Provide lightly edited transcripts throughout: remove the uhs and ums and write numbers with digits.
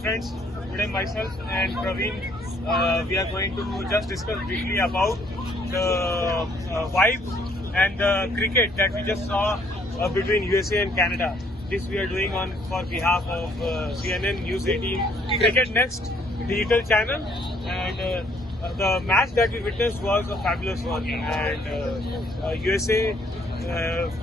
Friends, today myself and Praveen, we are going to just discuss briefly about the vibe and the cricket that we just saw between USA and Canada. This we are doing on for behalf of CNN News 18 Cricket Next digital channel, and the match that we witnessed was a fabulous one, and USA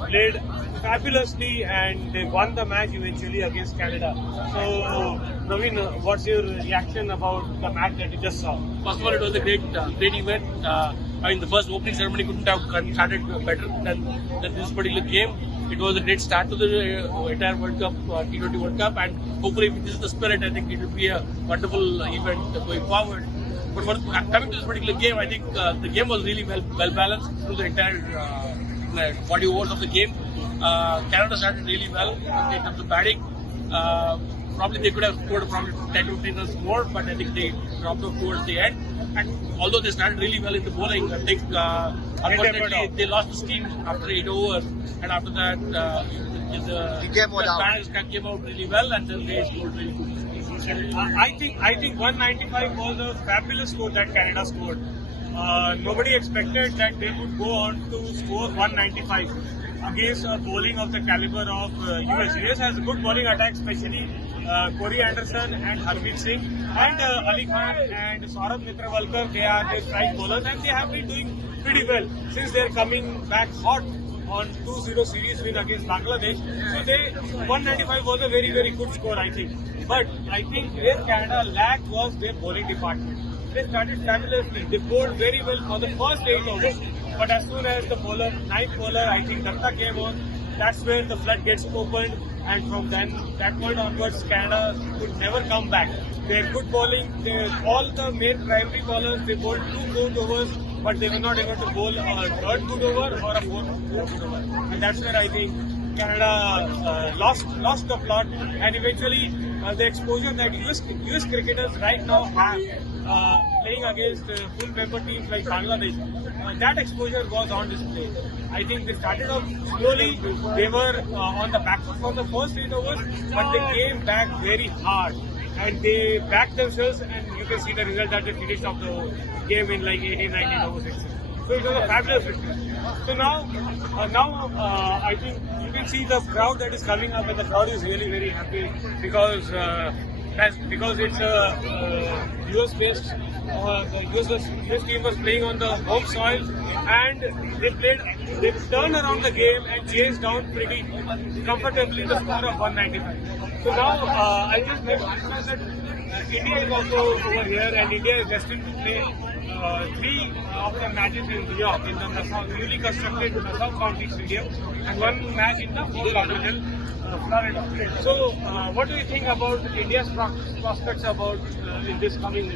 played fabulously and they won the match eventually against Canada. So, Naveen, what's your reaction about the match that you just saw? First of all, it was a great event. The first opening ceremony couldn't have started better than this particular game. It was a great start to the entire World Cup, T20 World Cup, and hopefully, if this is the spirit, I think it will be a wonderful event going forward. But coming to this particular game, I think the game was really well balanced through the entire 40 overs of the game. Canada started really well in terms of batting. Probably they could have scored probably 10 to 15 runs more, but I think they dropped off towards the end. And although they started really well in the bowling, I think unfortunately they lost the steam after 8 overs, and after that the batters came out really well, and then they scored really good. I think 195 was a fabulous score that Canada scored. Nobody expected that they would go on to score 195 against a bowling of the caliber of US. US has a good bowling attack, especially Corey Anderson and Harmeet Singh and Ali Khan and Saurabh Netravalkar. They are their strike bowlers, and they have been doing pretty well since they are coming back hot on 2-0 series win against Bangladesh. So 195 was a very, very good score, I think. But I think where Canada lacked was their bowling department. They started fabulously. They bowled very well for the first 8 overs. But as soon as the ninth bowler, I think Datta came on, that's where the floodgates opened. And from that point onwards, Canada could never come back. Their good bowling, all the main primary bowlers, they bowled 2 good overs, but they were not able to bowl a third good over or a fourth good over. And that's where I think Canada lost the plot, and eventually the exposure that US cricketers right now have playing against full member teams like Bangladesh, that exposure was on display. I think they started off slowly, they were on the back foot from the first 8 overs, but they came back very hard and they backed themselves, and you can see the result that they finished off the game in like 18-19 overs. So it was a fabulous victory. So now I think you can see the crowd that is coming up, and the crowd is really very happy because it's a US-based. The US team was playing on the home soil, and they turned around the game and chased down pretty comfortably the score of 195. So now I just make discuss that India is also over here, and India is destined to play 3 of the matches in New York in the newly constructed Nassau County Stadium, and 1 match in the Fort Lauderdale, Florida. So, what do you think about India's prospects about in this coming?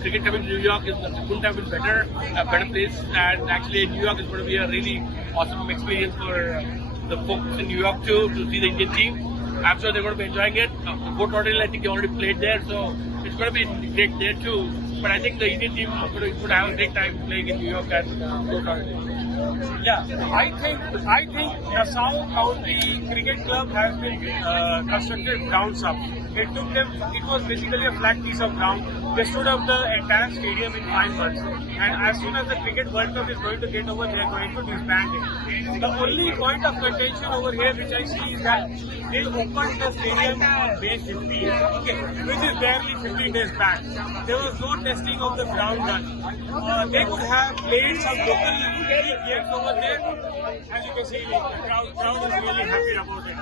Cricket coming to New York couldn't have been better, a better place, and actually New York is going to be a really awesome experience for the folks in New York too, to see the Indian team. I'm sure they're going to be enjoying it. Fort Lauderdale, I think they already played there, so it's going to be great there too. But I think the Indian team would have a great time playing in New York and Fort Lauderdale. Yeah, I think Nassau County Cricket Club has been constructed grounds up. It was basically a flat piece of ground. They stood up the entire stadium in 5 months. And as soon as the Cricket World Cup is going to get over, they are going to disband it. The only point of contention over here which I see is that they opened the stadium on May 15th, which is barely 15 days back. There was no testing of the ground done. They could have played some local games over there. As you can see, the crowd is really happy about it.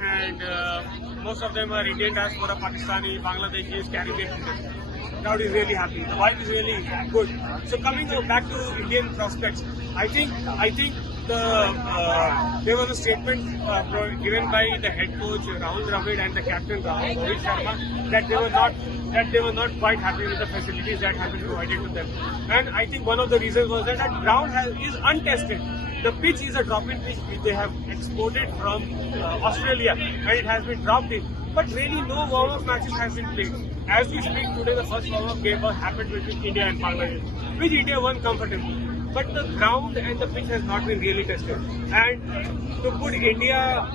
And most of them are Indian diaspora, Pakistani, Bangladeshi, Caribbean. The crowd is really happy. The vibe is really good. So coming back to Indian prospects, I think there was a statement given by the head coach Rahul Dravid and the captain Rohit Sharma that they were not quite happy with the facilities that have been provided to them. And I think one of the reasons was that ground is untested. The pitch is a drop-in pitch which they have exported from Australia, and it has been dropped in. But really no warm-up matches have been played. As we speak today, the first warm-up game happened between India and Bangladesh, which India won comfortably. but the ground and the pitch has not been really tested. And to put India,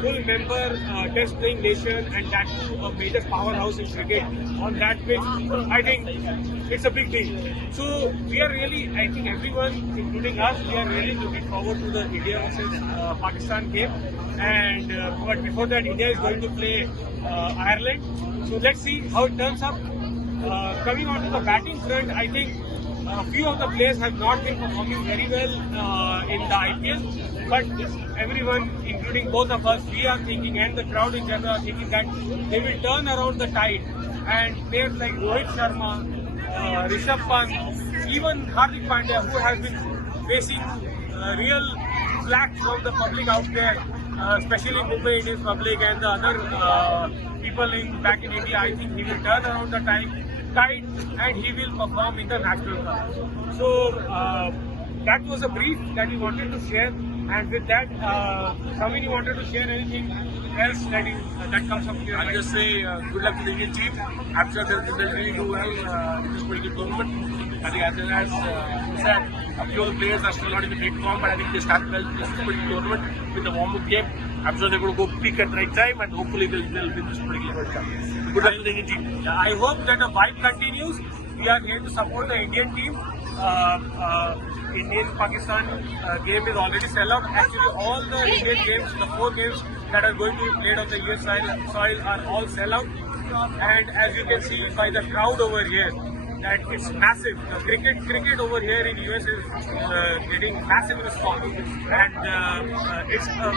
full member test playing nation, and that too a major powerhouse in cricket on that pitch, I think it's a big deal. So we are really, I think everyone, including us, we are really looking forward to the India versus Pakistan game. And but before that, India is going to play Ireland. So let's see how it turns up. Coming on to the batting front, I think a few of the players have not been performing very well in the IPL. But everyone, including both of us, we are thinking, and the crowd in general are thinking that they will turn around the tide. And players like Rohit Sharma, Rishabh Pant, even Hardik Pandya, who has been facing real flack from the public out there, especially Mumbai Indians public and the other people back in India, I think he will turn around the tide and he will perform in the national cup. So that was a brief that we wanted to share. And with that, Samin, you wanted to share anything else that comes up to your mind? I'll just say good luck to the Indian team. I'm sure they'll really do well in this particular tournament. I think as well as you said, a few of the players are still not in the great form, but I think they started well this particular tournament with the warm-up game. I'm sure they're going to go peak at the right time, and hopefully they'll win this particular World Cup. Good luck to the Indian team. I hope that the vibe continues. We are here to support the Indian team. Indian-Pakistan game is already sell out. Actually, all the Indian games, the 4 games that are going to be played on the US soil are all sell out. And as you can see by the crowd over here, that it's massive. The cricket over here in US is getting massive response, and it's a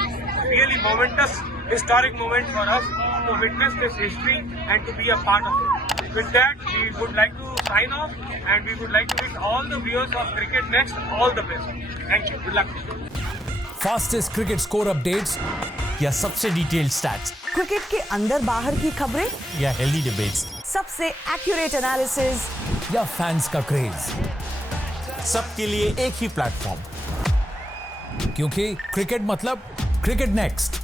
really momentous, historic moment for us to witness this history and to be a part of it. With that, we would like to sign off, and we would like to wish all the viewers of Cricket Next all the best. Thank you. Good luck. Fastest cricket score updates या सबसे detailed stats, cricket के अंदर बाहर की खबरें या healthy debates, सबसे accurate analysis या फैंस का क्रेज, सबके लिए एक ही प्लेटफॉर्म, क्योंकि क्रिकेट मतलब क्रिकेट नेक्स्ट।